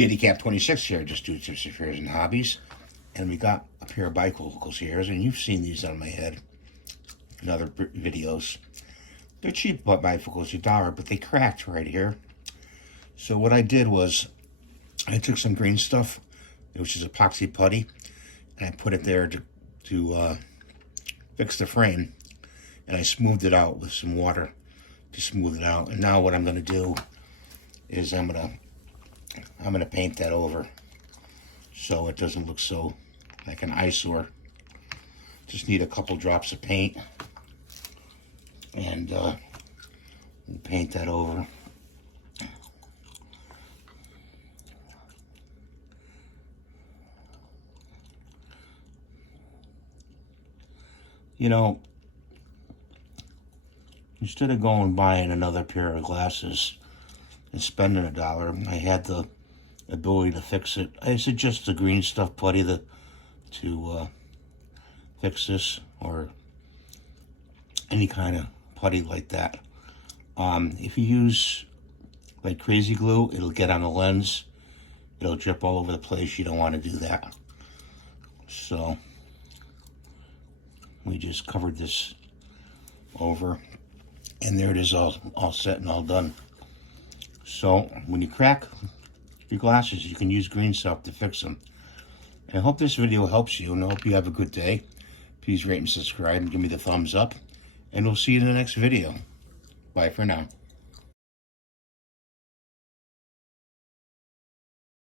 JDCap26 here, just do tips, affairs, and hobbies. And we got a pair of bifocals here, and you've seen these on my head in other videos. They're cheap bifocals, $1, but they cracked right here. So what I did was, I took some green stuff, which is epoxy putty, and I put it there to fix the frame, and I smoothed it out with some water to smooth it out. And now what I'm going to do is I'm gonna paint that over so it doesn't look so like an eyesore. Just need a couple drops of paint, and we'll paint that over. You know, instead of going and buying another pair of glasses and spending $1, I had the ability to fix it. I suggest the green stuff putty to fix this, or any kind of putty like that. If you use like crazy glue, it'll get on the lens. It'll drip all over the place. You don't want to do that. So we just covered this over, and there it is, all set and all done. So when you crack your glasses, you can use green stuff to fix them. And I hope this video helps you, and I hope you have a good day. Please rate and subscribe and give me the thumbs up, and we'll see you in the next video. Bye for now.